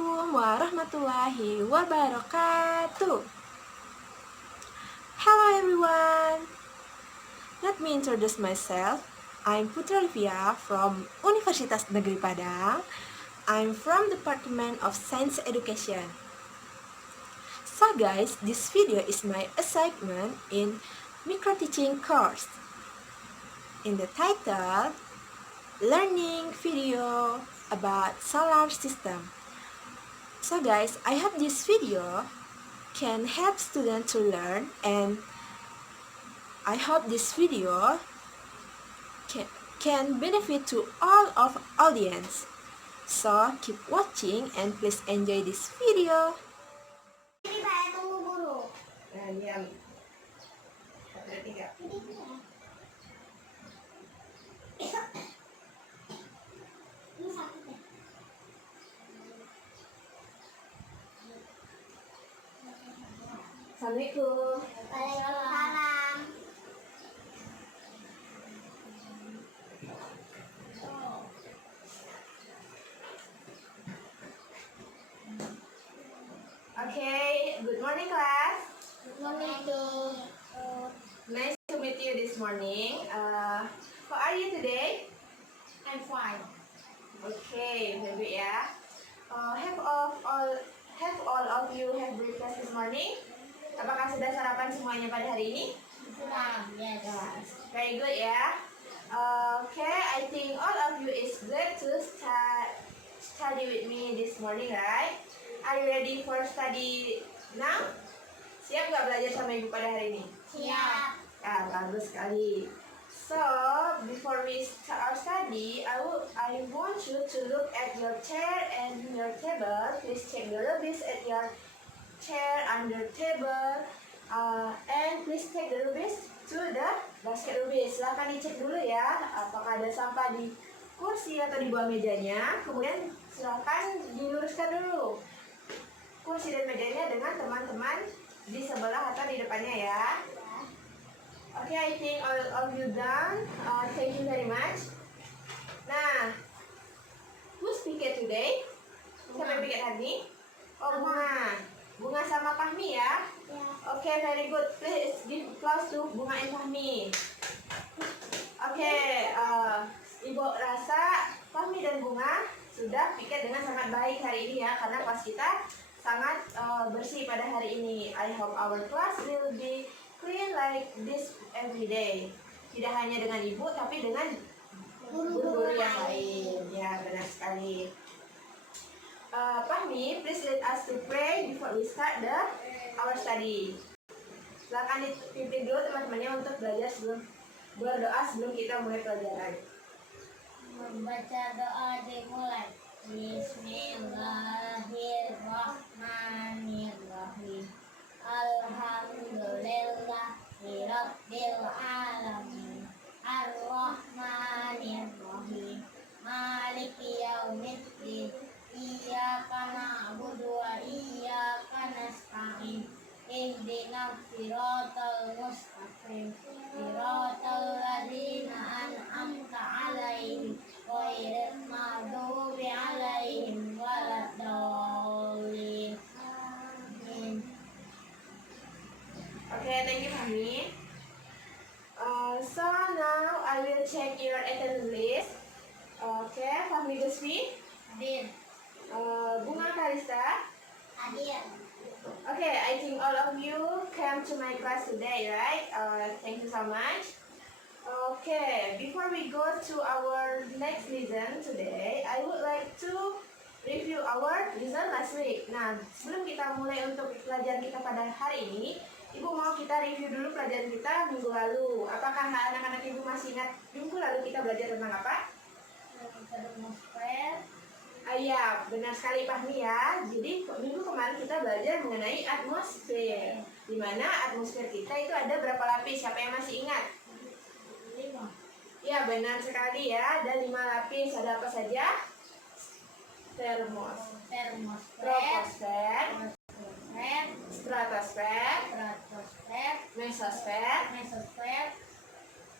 Assalamualaikum warahmatullahi wabarakatuh. Hello everyone. Let me introduce myself. I'm Putra Livia from Universitas Negeri Padang. I'm from Department of Science Education. So guys, this video is my assignment in micro teaching course. In the title, learning video about solar system. So guys, I hope this video can help students to learn, and I hope this video can benefit to all of audience. So keep watching and please enjoy this video. Ini saya tunggu guru. Nah, diam. 1, 2, 3. Ini sakit ya? Assalamualaikum. Waalaikumsalam. Okay, good morning class. Nice to meet you this morning. How are you today? I'm fine. Okay, very good ya. Have all of you have breakfast this morning? Apakah sudah sarapan semuanya pada hari ini? Yes. Yes, very good ya. Okay, I think all of you is glad to study with me this morning, right? Are you ready for study now? Siap nggak belajar sama ibu pada hari ini? Siap. Ah, bagus sekali. So, before we start our study, I want you to look at your chair and your table. Please check the rubbish at your chair under table, and please take the rubbish to the basket rubbish. Silahkan dicek dulu ya, apakah ada sampah di kursi atau di bawah mejanya. Kemudian silahkan diluruskan dulu kursi dan mejanya dengan teman-teman di sebelah atau di depannya ya. Okay, I think all of you done. Thank you very much. Nah, who's speaker today? Siapa yang piket hari ini? Oh, Bunga sama Fahmi ya. Okay, very good. Please give applause to Bunga and Fahmi. Okay, Ibu rasa Fahmi dan Bunga sudah piket dengan sangat baik hari ini ya, karena kelas kita sangat bersih pada hari ini. I hope our class will be clean like this every day. Tidak hanya dengan ibu, tapi dengan guru-guru yang lain. Ya, benar sekali. Fahmi, please let us to pray before we start our study. Silakan dipimpin dulu teman-temannya untuk belajar berdoa sebelum kita mulai pelajaran. Membaca doa dimulai. Bismillahirrahmanirrahim. Alhamdulillahirabbil alamin. Arrahmanirrahim. Maliki yaumiddin. Iyyaka na'budu wa iyyaka nasta'in. Ihdinas siratal mustaqim. Siratal ladzina an'amta 'alaihim ghairil maghdubi 'alaihim waladdallin. Amin. Okay, thank you, Fahmi. So now I will check your attendance list. Okay, Fahmi Gusfi, Hadir. Bunga Karista. Hadir. Okay, I think all of you came to my class today, right? Thank you so much. Okay, before we go to our next lesson today, I would like to review our lesson last week. Nah, sebelum kita mulai untuk pelajaran kita pada hari ini, Ibu mau kita review dulu pelajaran kita minggu lalu. Apakah anak-anak Ibu masih ingat minggu lalu kita belajar tentang apa? Atmosfer. Ya, benar sekali Fahmi ya. Jadi minggu kemarin kita belajar mengenai atmosfer. Di mana atmosfer kita itu ada berapa lapis? Siapa yang masih ingat? 5. Ya, benar sekali ya. Ada 5 lapis. Ada apa saja? Troposfer, stratosfer, mesosfer,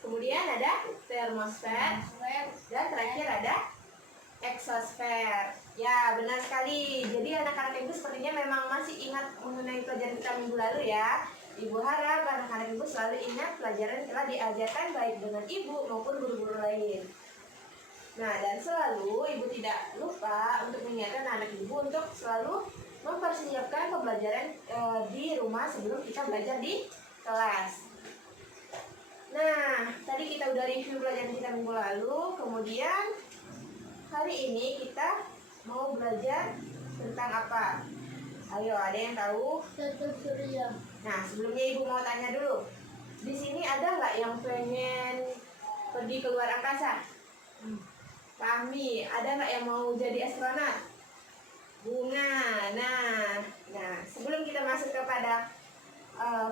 kemudian ada termosfer, dan terakhir ada Eksosfer. Ya, benar sekali. Jadi anak-anak ibu sepertinya memang masih ingat mengenai pelajaran kita minggu lalu ya. Ibu harap anak-anak ibu selalu ingat pelajaran yang telah diajarkan baik dengan ibu maupun guru-guru lain. Nah, dan selalu ibu tidak lupa untuk mengingatkan anak ibu untuk selalu mempersiapkan pembelajaran di rumah sebelum kita belajar di kelas. Nah, tadi kita udah review pelajaran kita minggu lalu, kemudian hari ini kita mau belajar tentang apa? Ayo, ada yang tahu? Tata surya. Nah, sebelumnya ibu mau tanya dulu. Di sini ada nggak yang pengen pergi ke luar angkasa? Pak Ahmi, ada nggak yang mau jadi astronot? Bunga. Nah, sebelum kita masuk kepada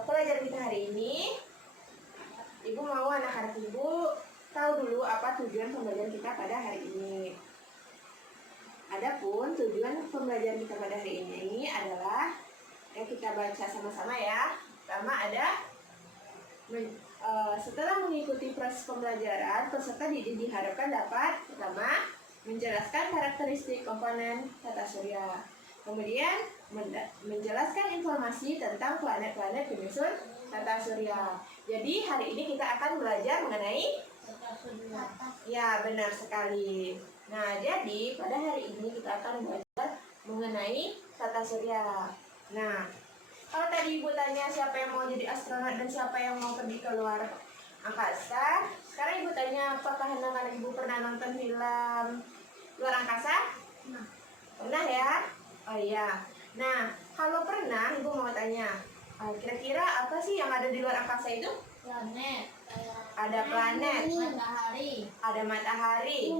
pelajaran kita hari ini, ibu mau anak-anak ibu tahu dulu apa tujuan pembelajaran kita pada hari ini. Adapun tujuan pembelajaran kita pada hari ini adalah kita baca sama-sama ya. Pertama ada setelah mengikuti proses pembelajaran, peserta didik diharapkan dapat pertama menjelaskan karakteristik komponen tata surya, kemudian menjelaskan informasi tentang planet-planet penyusun tata surya. Jadi hari ini kita akan belajar mengenai Tata surya. ya, benar sekali. Nah, jadi pada hari ini kita akan belajar mengenai tata surya. Nah, kalau tadi ibu tanya siapa yang mau jadi astronot dan siapa yang mau pergi ke luar angkasa, sekarang ibu tanya apakah anak-anak ibu pernah nonton film luar angkasa? Pernah ya? Oh iya. Nah, kalau pernah, ibu mau tanya, kira-kira apa sih yang ada di luar angkasa itu? Planet. Ada planet, Matahari. ada matahari,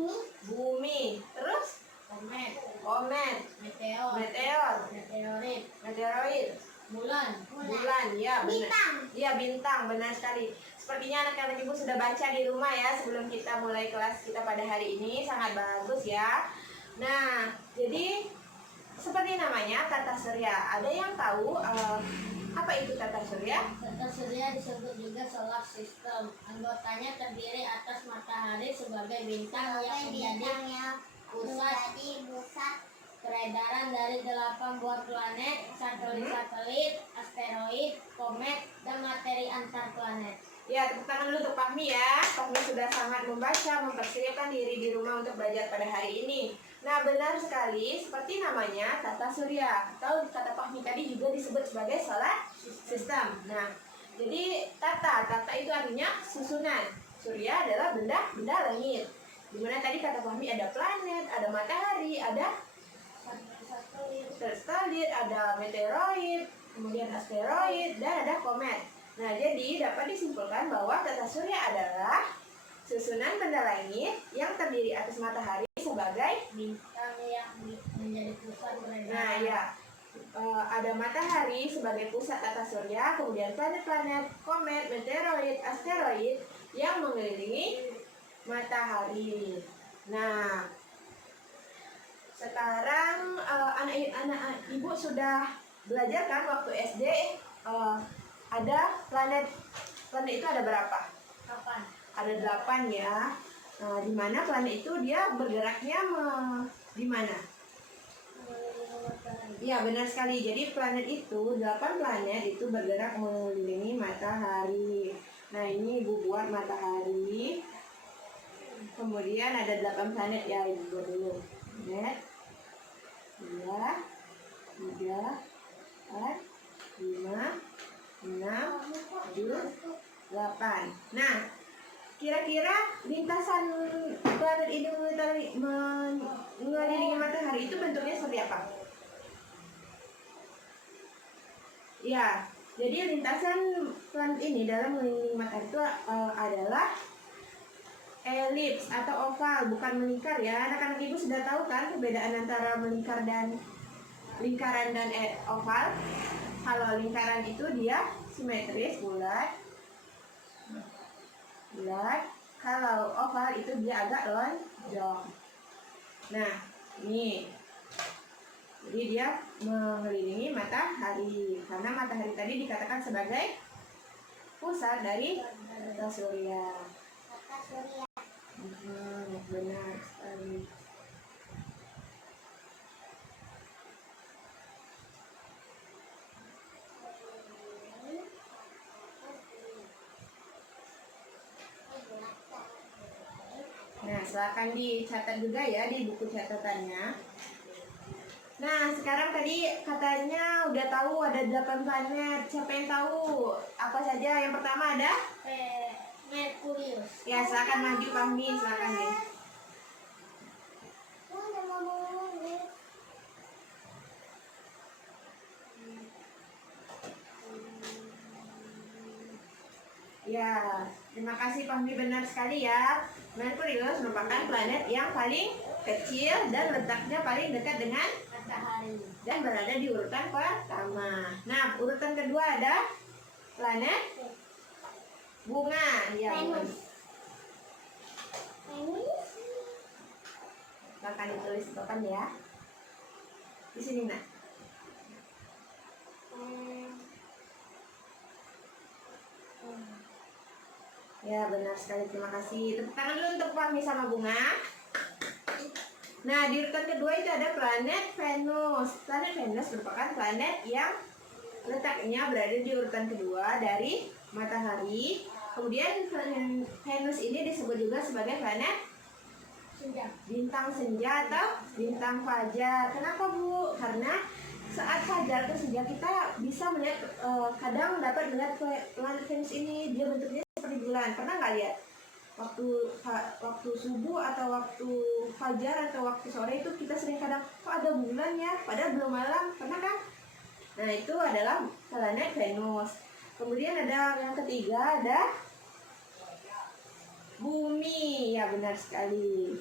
bumi, terus Komet. komet, Meteor. meteor, Meteorit. meteoroid, Bulan. bulan, ya benar. Iya, bintang, benar sekali. Sepertinya anak-anak ibu sudah baca di rumah ya sebelum kita mulai kelas kita pada hari ini, sangat bagus ya. Nah, jadi seperti namanya tata surya. Ada yang tahu apa itu tata surya? Tata surya disebut juga solar system. Anggotanya terdiri atas matahari sebagai bintang yang menjadi pusat peredaran dari 8 buah planet, satelit-satelit, asteroid, komet, dan materi antar planet. Ya, tepuk tangan dulu untuk Fahmi ya. Fahmi sudah sangat membaca, mempersiapkan diri di rumah untuk belajar pada hari ini. Nah, benar sekali, seperti namanya tata surya, atau kata Fahmi tadi juga disebut sebagai solar system. Nah, jadi tata itu artinya susunan. Surya adalah benda langit. Dimana tadi kata Fahmi ada planet, ada matahari, ada satelit, ada meteoroid, kemudian asteroid, dan ada komet. Nah, jadi dapat disimpulkan bahwa tata surya adalah susunan benda langit yang terdiri atas matahari sebagai Bintang yang menjadi pusat peredaran. nah ya ada matahari sebagai pusat tata surya, kemudian planet-planet, komet, meteoroid, asteroid yang mengelilingi matahari. Nah, sekarang anak-anak ibu sudah belajar kan waktu SD ada planet itu ada berapa? Kapan? Ada 8 ya. Nah, di mana planet itu dia bergeraknya di mana? Iya, benar sekali. Jadi planet itu 8 planet itu bergerak mengelilingi matahari. Nah, ini ibu buat matahari. Kemudian ada 8 planet ya, ibu buat dulu. Planet 2, 3, 4, 5, 6, 7, 8. Nah, kira-kira lintasan planet ini mengelilingi matahari itu bentuknya seperti apa? Ya, jadi lintasan planet ini dalam mengelilingi matahari itu adalah elips atau oval, bukan melingkar ya. Anak-anak ibu sudah tahu kan perbedaan antara lingkaran dan oval? Kalau lingkaran itu dia simetris, bulat. Kalau oval itu dia agak lonjong. Nah, ini. Jadi dia mengelilingi matahari. Karena matahari tadi dikatakan sebagai pusat dari tata surya. Tata surya. Benar sekali. silakan dicatat juga ya di buku catatannya. Nah, sekarang tadi katanya udah tahu ada 8 planet. Siapa yang tahu apa saja? Yang pertama ada Merkurius. ya, silakan maju Fahmi, silakan deh. Ya, terima kasih Fahmi, benar sekali ya. Merkurius merupakan planet yang paling kecil dan letaknya paling dekat dengan Matahari. dan berada di urutan pertama. Nah, urutan kedua ada planet bunga. Ya, Venus. akan ditulis depan ya. Di sini nak. Ya, benar sekali, terima kasih. Tepuk tangan dulu untuk Fahmi sama Bunga. Nah, di urutan kedua itu ada planet Venus. Planet Venus merupakan planet yang letaknya berada di urutan kedua dari matahari. Kemudian Venus ini disebut juga sebagai planet Senja. bintang senja atau bintang fajar. Kenapa Bu? Karena saat fajar atau senja kita bisa melihat, kadang dapat melihat planet Venus ini. Dia bentuknya seperti bulan. Pernah nggak lihat? Waktu subuh atau waktu fajar atau waktu sore itu kita sering kadang kok ada bulan ya, padahal belum malam. Pernah kan? Nah, itu adalah planet Venus. Kemudian ada yang ketiga, ada Bumi. Ya, benar sekali.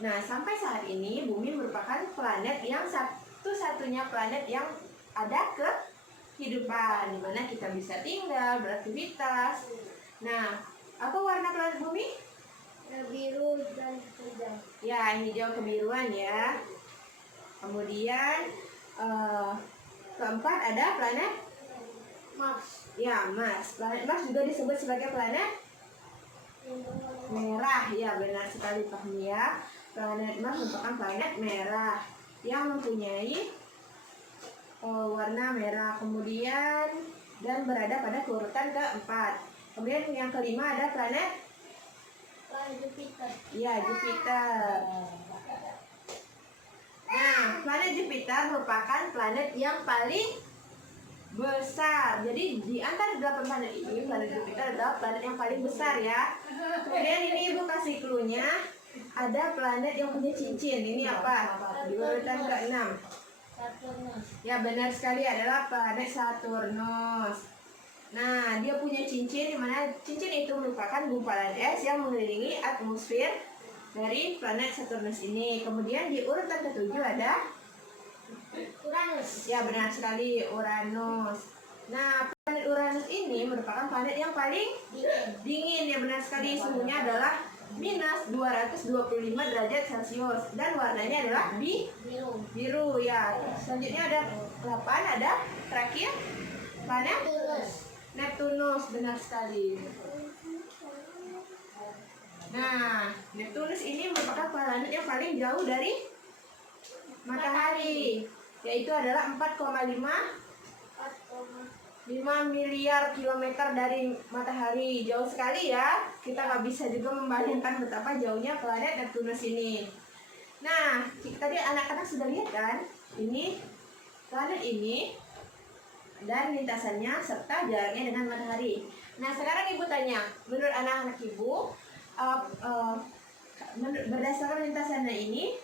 Nah, sampai saat ini Bumi merupakan planet yang satu-satunya planet yang ada kehidupan, di mana kita bisa tinggal, beraktivitas. Nah, apa warna planet Bumi? Biru dan hijau. Ya, hijau kebiruan ya. Kemudian keempat ada planet Mars. ya, Mars. Planet Mars juga disebut sebagai planet merah. Ya, benar sekali Fahmi ya. Planet Mars merupakan planet merah yang mempunyai warna merah. Kemudian dan berada pada urutan keempat. Kemudian yang kelima ada planet Jupiter. ya, Jupiter. Nah, planet Jupiter merupakan planet yang paling besar. Jadi di antara 8 planet ini, planet Jupiter adalah planet yang paling besar ya. Kemudian ini Ibu kasih clue-nya. Ada planet yang punya cincin. Ini apa? Di urutan ke-6. Saturnus. Ya, benar sekali, adalah planet Saturnus. Nah, dia punya cincin, di mana cincin itu merupakan gumpalan es yang mengelilingi atmosfer dari planet Saturnus ini. Kemudian di urutan ke-7 ada Uranus. ya, benar sekali, Uranus. Nah, planet Uranus ini merupakan planet yang paling dingin. Ya, benar sekali, suhunya adalah minus 225 derajat Celcius dan warnanya adalah Biru. biru ya. Selanjutnya ada 8, ada terakhir planet Neptunus, benar sekali. Nah, Neptunus ini merupakan planet yang paling jauh dari matahari, yaitu adalah 4,5 miliar kilometer dari matahari. Jauh sekali ya. Kita nggak bisa juga membayangkan betapa jauhnya planet Neptunus ini. Nah, tadi anak-anak sudah lihat kan? Ini planet ini dan lintasannya serta jaraknya dengan matahari. Nah, sekarang Ibu tanya, menurut anak-anak Ibu, berdasarkan lintasannya ini,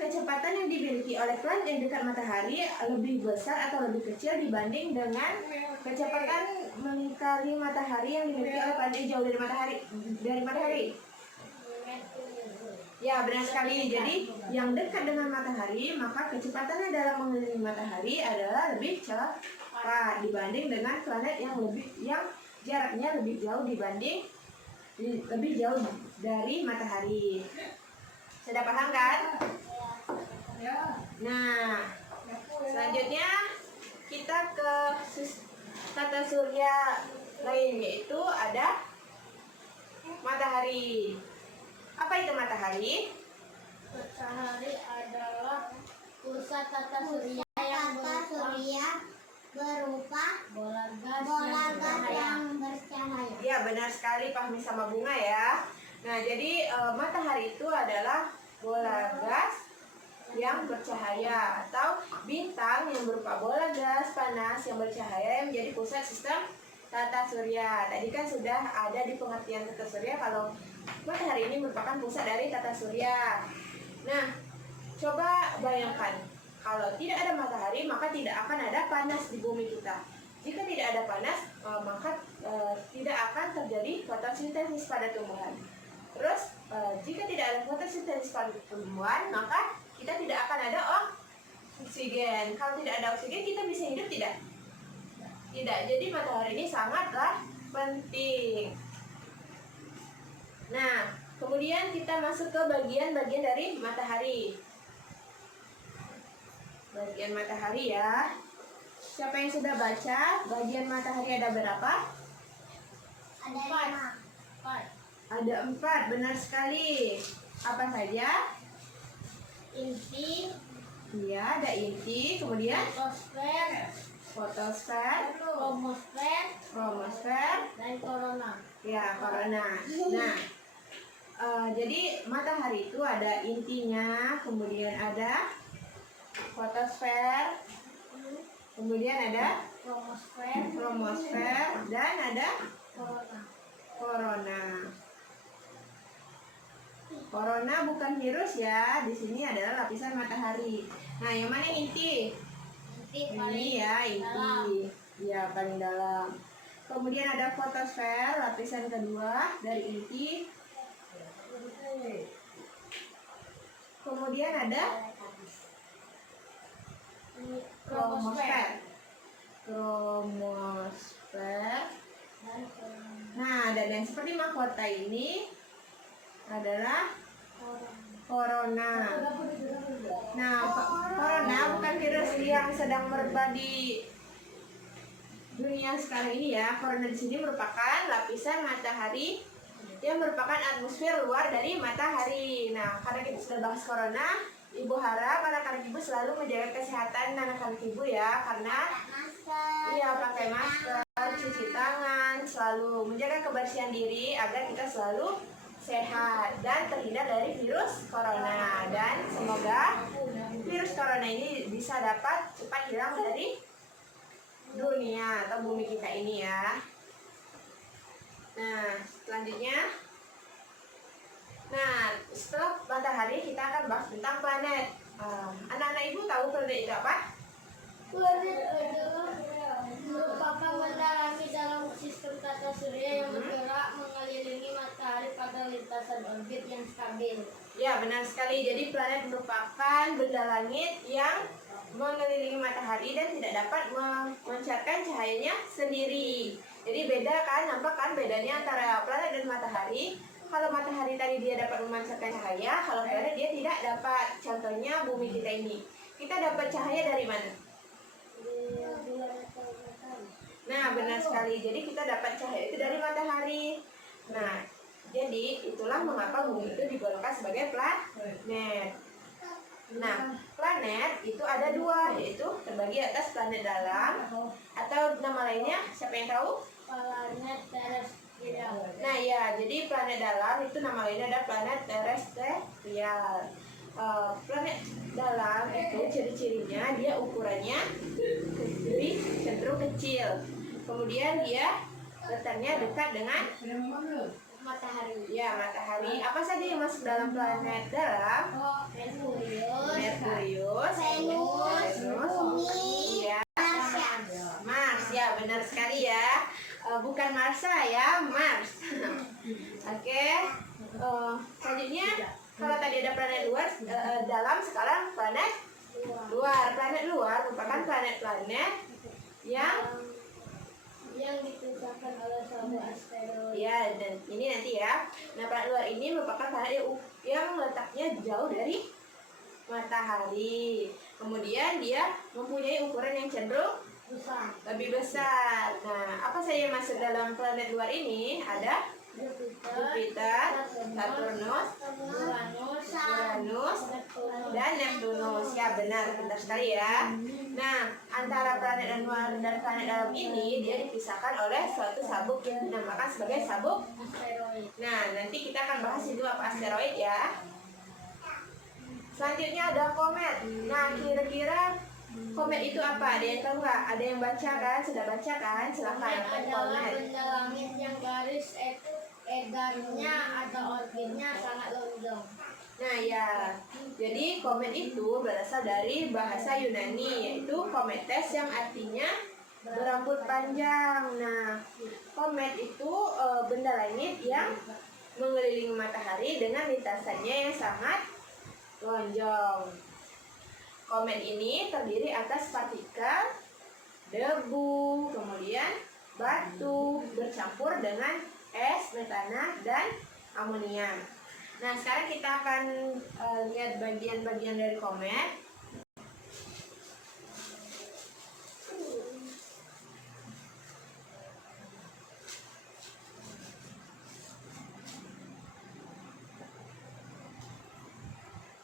kecepatan yang dimiliki oleh planet yang dekat matahari lebih besar atau lebih kecil dibanding dengan kecepatan mengitari matahari yang dimiliki oleh planet yang jauh dari matahari? Ya, benar sekali. Jadi yang dekat dengan matahari, maka kecepatannya dalam mengelilingi matahari adalah lebih cepat dibanding dengan planet yang jaraknya lebih jauh lebih jauh dari matahari. Sudah paham kan? Nah, selanjutnya kita ke tata surya lain, yaitu ada matahari. Apa itu matahari? Matahari adalah pusat tata surya yang berupa bola gas yang bercahaya. Ya, benar sekali Fahmi sama Bunga ya. Nah, jadi matahari itu adalah bola gas yang bercahaya atau bintang yang berupa bola gas panas yang bercahaya yang menjadi pusat sistem tata surya. Tadi kan sudah ada di pengertian tata surya kalau matahari ini merupakan pusat dari tata surya. Nah, coba bayangkan kalau tidak ada matahari maka tidak akan ada panas di bumi kita. Jika tidak ada panas maka tidak akan terjadi fotosintesis pada tumbuhan. Terus jika tidak ada fotosintesis pada tumbuhan maka kita tidak akan ada oksigen. Kalau tidak ada oksigen, kita bisa hidup tidak? Tidak. Jadi matahari ini sangatlah penting. Nah, kemudian kita masuk ke bagian-bagian dari matahari. Bagian matahari ya. Siapa yang sudah baca? Bagian matahari ada berapa? Ada 4. Ada 4, benar sekali. Apa saja? Inti, Iya, ada inti, kemudian fotosfer, kromosfer, dan korona. ya korona. Nah, jadi matahari itu ada intinya, kemudian ada fotosfer, kemudian ada kromosfer, dan ada korona. Corona bukan virus ya, di sini adalah lapisan matahari. Nah, yang mana yang inti? Ini ya, inti. Ya, paling dalam. Kemudian ada fotosfer, lapisan kedua dari inti. Kemudian ada kromosfer. Nah, dan yang seperti mahkota ini adalah corona. Nah, corona bukan virus yang sedang merebak di dunia sekarang ini ya. Corona di sini merupakan lapisan matahari yang merupakan atmosfer luar dari matahari. Nah, karena kita sudah bahas corona, Ibu harap anak-anak Ibu selalu menjaga kesehatan anak-anak Ibu ya, karena pakai masker, cuci tangan, selalu menjaga kebersihan diri agar kita selalu sehat dan terhindar dari virus corona. Dan semoga virus corona ini bisa dapat cepat hilang dari dunia atau bumi kita ini ya. Nah, selanjutnya, setelah matahari kita akan bahas tentang planet. Anak-anak Ibu tahu planet itu apa? Planet adalah merupakan benda langit dalam sistem tata surya yang bergerak mengelilingi matahari pada lintasan orbit yang stabil. Ya, benar sekali. Jadi planet merupakan benda langit yang mengelilingi matahari dan tidak dapat memancarkan cahayanya sendiri. Jadi beda kan, nampak kan bedanya antara planet dan matahari. Kalau matahari tadi dia dapat memancarkan cahaya, kalau planet dia tidak dapat. Contohnya bumi kita ini. Kita dapat cahaya dari mana? Nah, benar sekali. Jadi kita dapat cahaya itu dari matahari. Nah, jadi itulah mengapa bumi itu digolongkan sebagai planet. Nah, planet itu ada 2, yaitu terbagi atas planet dalam atau nama lainnya siapa yang tahu? Planet terestrial. Nah ya, jadi planet dalam itu nama lainnya ada planet terestrial. Planet dalam itu ciri-cirinya dia ukurannya lebih cenderung kecil. Kemudian dia letaknya dekat dengan Matahari. ya matahari. Apa saja yang masuk dalam planet dalam? Merkurius, Venus, Bumi, ya, Mars. Ya, benar sekali ya. Bukan Marsa ya, Mars. Oke. Selanjutnya, kalau tadi ada planet luar, dalam, sekarang planet luar. Planet luar merupakan planet-planet yang dipisahkan oleh suatu asteroid. ya, dan ini nanti ya. Nah, planet luar ini merupakan planet yang letaknya jauh dari matahari. Kemudian dia mempunyai ukuran yang cenderung lebih besar. Nah, apa saja yang masuk dalam planet luar ini? Ada Jupiter, Saturnus, Uranus, dan Neptunus. Ya, benar sekali ya. Nah, antara planet luar dan planet dalam ini dia dipisahkan oleh suatu sabuk yang dinamakan sebagai sabuk asteroid. Nah, nanti kita akan bahas itu apa asteroid ya. Selanjutnya ada komet. Nah, kira-kira komet itu apa? Ada yang tahu nggak? Ada yang baca kan? Sudah baca kan? Silakan. Komet Apa itu adalah komet? benda langit yang garis edarnya atau orbitnya sangat lonjong. Nah, ya. Jadi komet itu berasal dari bahasa Yunani, yaitu kometes yang artinya berambut panjang. Nah, komet itu benda langit yang mengelilingi matahari dengan lintasannya yang sangat lonjong. Komet ini terdiri atas partikel, debu, kemudian batu bercampur dengan es, metana, dan amonia. Nah, sekarang kita akan lihat bagian-bagian dari komet.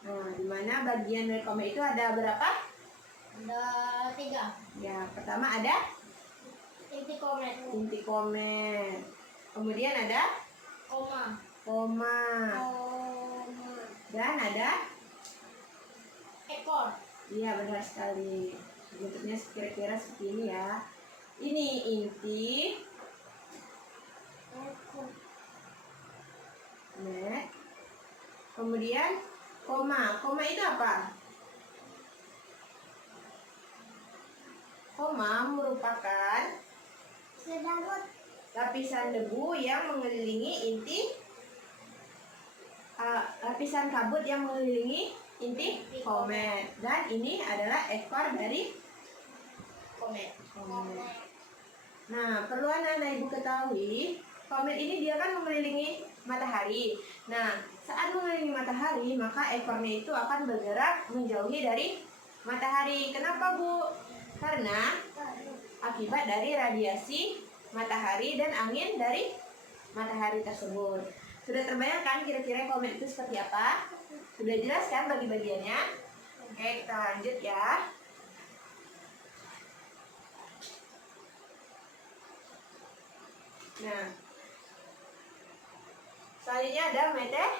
Nah, di mana bagian dari komet itu ada berapa? Ada 3. Ya, pertama ada Inti komet. inti komet. Kemudian ada Koma. koma. Dan ada Ekor. iya, benar sekali. Bentuknya kira-kira seperti ini ya. Ini inti komet. Kemudian koma. Koma itu apa? Koma merupakan lapisan debu yang mengelilingi inti lapisan kabut yang mengelilingi inti komet. Dan ini adalah ekor dari Komet. komet. Nah, perlu anak-anak ibu ketahui, komet ini dia kan mengelilingi matahari. Nah, saat mengelilingi matahari, maka ekornya itu akan bergerak menjauhi dari matahari. Kenapa, Bu? Karena akibat dari radiasi matahari dan angin dari matahari tersebut. Sudah terbayangkan kira-kira komet itu seperti apa? Sudah jelas kan bagi bagiannya? Oke, kita lanjut ya. Nah, selanjutnya ada meteorit,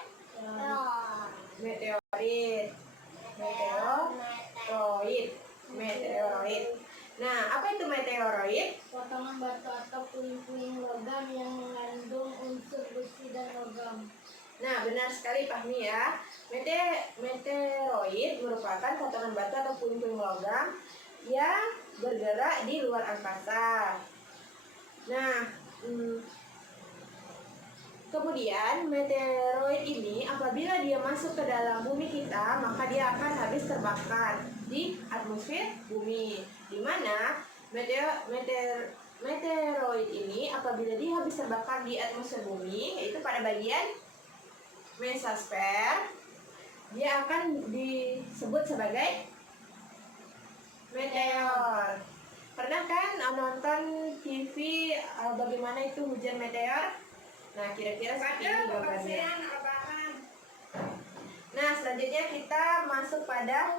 meteoroid. Nah, apa itu meteoroid? Potongan batu atau puing-puing logam yang mengandung unsur besi dan logam. Nah, benar sekali Fahmi ya. Meteoroid merupakan potongan batu atau puing-puing logam yang bergerak di luar angkasa. Nah, kemudian meteoroid ini apabila dia masuk ke dalam bumi kita, maka dia akan habis terbakar di atmosfer bumi. Di mana meteoroid ini apabila dia habis terbakar di atmosfer bumi, yaitu pada bagian mesosfer, dia akan disebut sebagai meteor. Pernah kan nonton TV bagaimana itu hujan meteor? Nah, kira-kira seperti ini gambarnya. Nah, selanjutnya kita masuk pada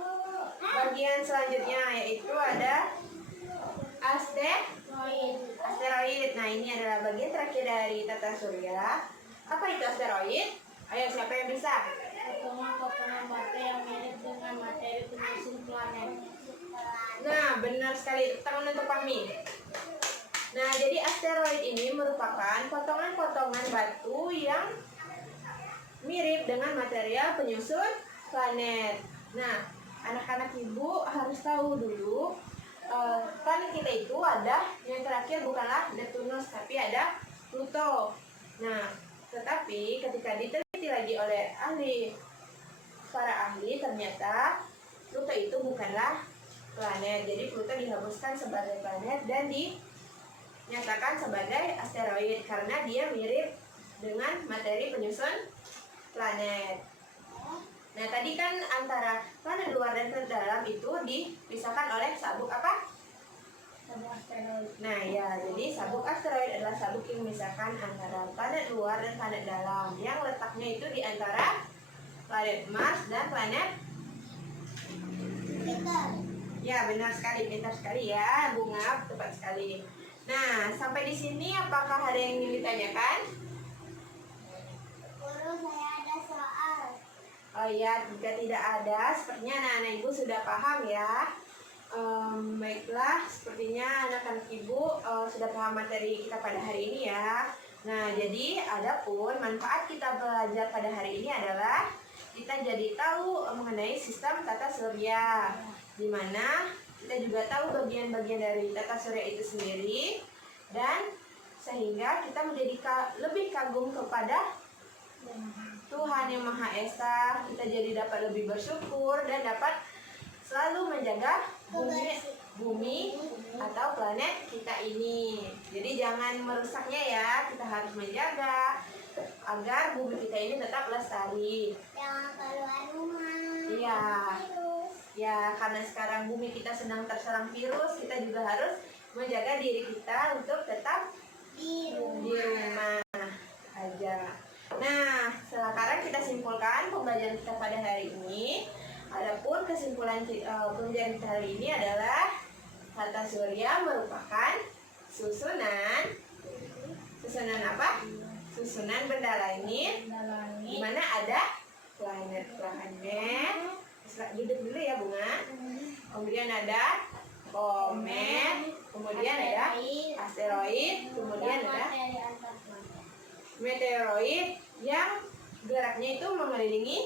bagian selanjutnya, yaitu ada asteroid. Nah, ini adalah bagian terakhir dari tata surya. Apa itu asteroid? Ayo, siapa yang bisa? Potongan-potongan batu yang mirip dengan materi penyusun planet. Nah, benar sekali. Tangan untuk Fahmi. Nah, jadi asteroid ini merupakan potongan-potongan batu yang mirip dengan material penyusun planet. Nah, anak-anak ibu harus tahu dulu, planet kita itu ada yang terakhir bukanlah Neptunus, tapi ada Pluto. Nah, tetapi ketika diteliti lagi oleh para ahli, ternyata Pluto itu bukanlah planet. Jadi Pluto dihapuskan sebagai planet dan dinyatakan sebagai asteroid karena dia mirip dengan materi penyusun planet. Nah, tadi kan antara planet luar dan planet dalam itu dipisahkan oleh sabuk apa? Sabuk asteroid. Nah, ya, jadi sabuk asteroid adalah sabuk yang memisahkan antara planet luar dan planet dalam, yang letaknya itu di antara planet Mars dan planet Ya, benar sekali, pintar sekali ya, Bunga, tepat sekali. Nah, sampai di sini apakah ada yang ingin ditanyakan? Guru, saya ada soal. Oh ya, jika tidak ada, sepertinya anak-anak ibu sudah paham ya. Baiklah, sepertinya anak-anak ibu sudah paham materi kita pada hari ini ya. Nah, jadi adapun manfaat kita belajar pada hari ini adalah kita jadi tahu mengenai sistem tata surya, di mana kita juga tahu bagian-bagian dari tata surya itu sendiri, dan sehingga kita menjadi lebih kagum kepada Tuhan yang Maha Esa. Kita jadi dapat lebih bersyukur dan dapat selalu menjaga bumi atau planet kita ini. Jadi jangan merusaknya ya, kita harus menjaga agar bumi kita ini tetap lestari. Jangan keluar rumah. Iya. Ya, karena sekarang bumi kita sedang terserang virus, kita juga harus menjaga diri kita untuk tetap Di rumah aja. Nah, sekarang kita simpulkan pembelajaran kita pada hari ini. Adapun kesimpulan pembelajaran kita hari ini adalah tata surya merupakan susunan apa? Susunan benda langit di mana ada planet-planet. Duduk dulu ya, Bunga. Kemudian ada komet, kemudian ada asteroid, kemudian ada meteoroid yang geraknya itu mengelilingi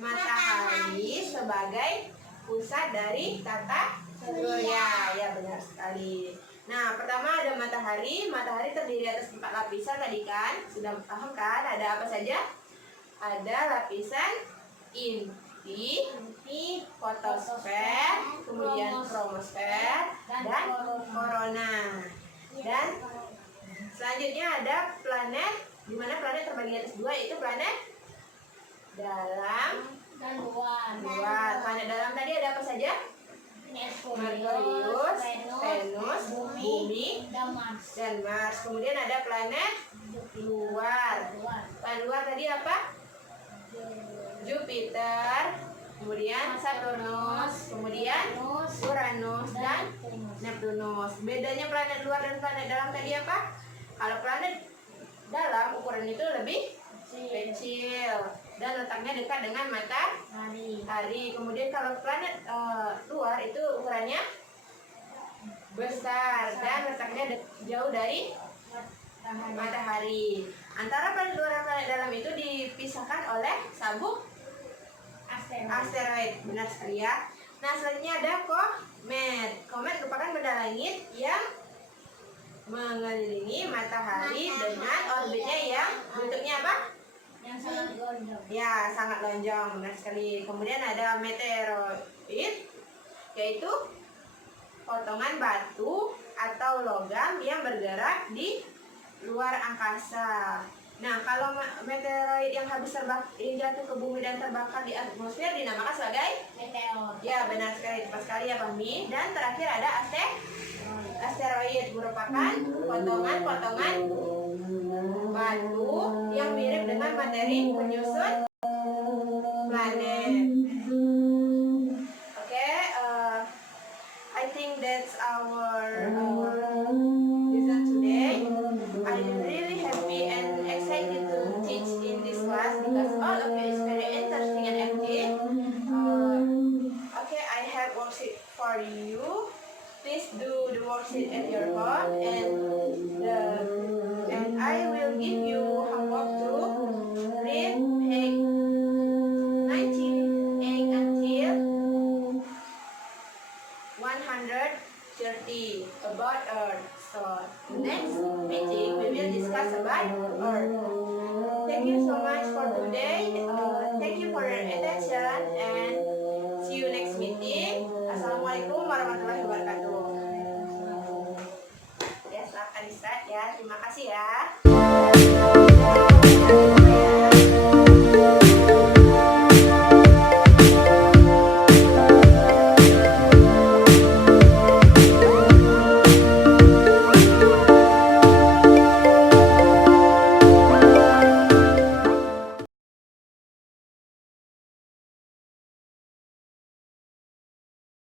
matahari sebagai pusat dari tata surya. Ya, benar sekali. Nah, pertama ada matahari. Matahari terdiri atas 4 lapisan tadi kan? Sudah paham kan? Ada apa saja? Ada lapisan inti, fotosfer, kemudian kromosfer, dan korona. Dan selanjutnya ada planet, di mana planet terbagi atas 2, yaitu planet dalam dan luar. Planet dalam tadi ada apa saja? Merkurius, Venus, Bumi, dan Mars. dan Mars. Kemudian ada planet luar. Planet luar tadi apa? Jupiter, kemudian Saturnus, kemudian Uranus, dan Neptunus. Bedanya planet luar dan planet dalam tadi apa? Kalau planet dalam ukuran itu lebih kecil dan letaknya dekat dengan matahari. Kemudian kalau planet luar itu ukurannya besar dan letaknya jauh dari matahari. Antara planet luar dan planet dalam itu dipisahkan oleh sabuk asteroid. Benar sekali ya. Nah, selanjutnya ada komet. Komet merupakan benda langit yang mengelilingi matahari dengan orbitnya yang bentuknya apa? Yang sangat lonjong. Ya, sangat lonjong. Benar sekali. Kemudian ada meteoroid, yaitu potongan batu atau logam yang bergerak di luar angkasa. Nah, kalau meteoroid yang jatuh ke bumi dan terbakar di atmosfer dinamakan sebagai Meteor. ya, benar sekali, tepat sekali ya, Pami. Dan terakhir ada asteroid, merupakan potongan-potongan batu yang mirip dengan materi penyusun planet. Okay, I think that's our lesson today. I'm really happy and excited to teach in this class because all of it is very interesting and active. Okay, I have worksheet for you. Please do the worksheet at your home, and I will give you homework to read page 98 until 130 about Earth. So next meeting we will discuss about Earth. Thank you so much for today. Thank you for your attention and see you next meeting. Assalamualaikum warahmatullahi wabarakatuh. Ya, silakan Ustaz ya. Terima kasih ya.